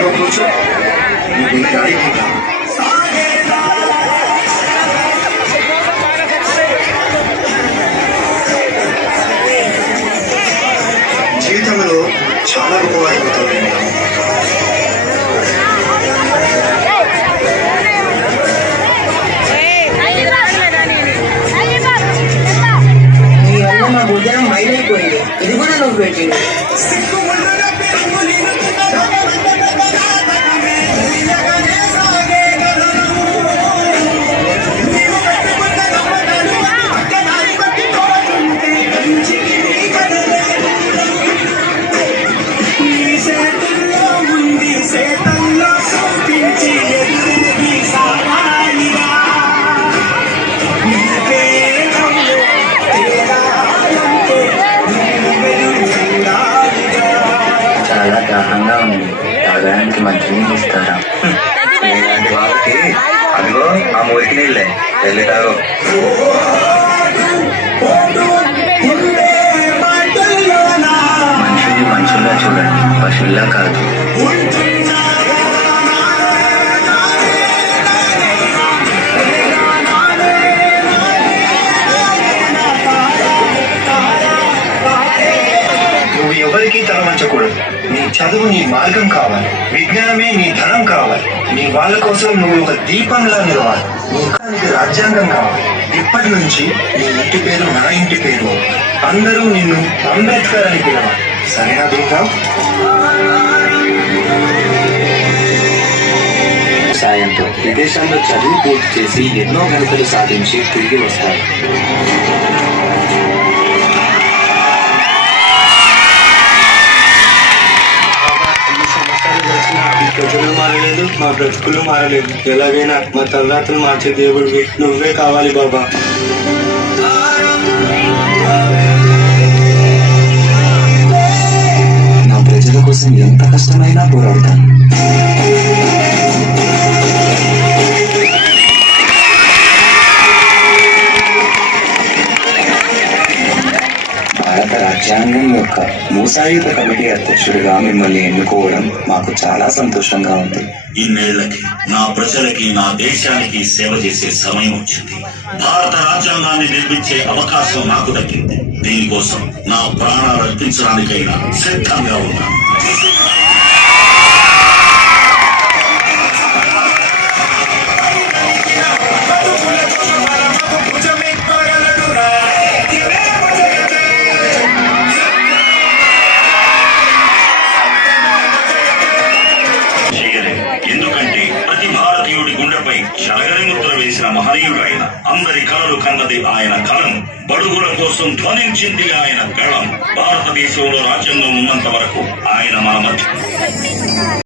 నువ్వు కూర్చో. జీవితంలో చాలా గొప్పవాడిపోతుంది. నీ వల్ల మా భోజనం మైలైపోయింది. ఇది కూడా నువ్వు పెట్టింది. చాలా దాహంగా ఉంది. తాగడానికి మంచినీళ్ళు ఇస్తారా? ఇలాంటి వాళ్ళకి అదిగో ఆ మురికి నీళ్ళే, వెళ్ళి తాగు. మనుషుల్ని మనుషుల్లా చూడండి, పశువుల్లా కాదు. నువ్వు ఎవరికీ తలవంచకూడదు. నీ చదువు నీ మార్గం కావాలి, విజ్ఞానమే నీ ధనం కావాలి. నీ వాళ్ళ కోసం నువ్వు ఒక దీపంలా నిలవాలి. నీ ముఖానికి రాజ్యాంగం కావాలి. ఇప్పటి నుంచి నీ ఇంటి పేరు నా ఇంటి పేరు. అందరూ నిన్ను అంబేద్కర్ అని పిలవాలి. సరేనా దుర్గా? సాయంతో విదేశాల్లో చదువు పూర్తి చేసి ఎన్నో ఘనతలు సాధించి తిరిగి వస్తారు. ప్రజలు మారలేదు, మా బ్రతుకులు మారలేదు. ఎలాగైనా మా తలరాతలు మార్చే దేవుడివి నువ్వే కావాలి బాబా. నా ప్రజల కోసం ఎంత కష్టమైనా పోరాడతాను. భారత రాజ్యాంగం యొక్క మూసాయుధ కమిటీ అధ్యక్షుడిగా మిమ్మల్ని ఎన్నుకోవడం మాకు చాలా సంతోషంగా ఉంది. ఇన్నేళ్లకి నా ప్రజలకి, నా దేశానికి సేవ చేసే సమయం వచ్చింది. భారత రాజ్యాంగాన్ని నిర్మించే అవకాశం నాకు దక్కింది. దీనికోసం నా ప్రాణాలు అర్పించడానికైనా సిద్ధంగా ఉన్నాను. ఎందుకంటే ప్రతి భారతీయుడి గుండెపై జలగని ముద్ర వేసిన మహనీయుడు ఆయన. అందరి కలలు కన్నది ఆయన కలం. బడుగుల కోసం ధ్వనించింది ఆయన గళం. భారతదేశంలో రాజ్యాంగం ఉన్నంత వరకు ఆయన మన మధ్య.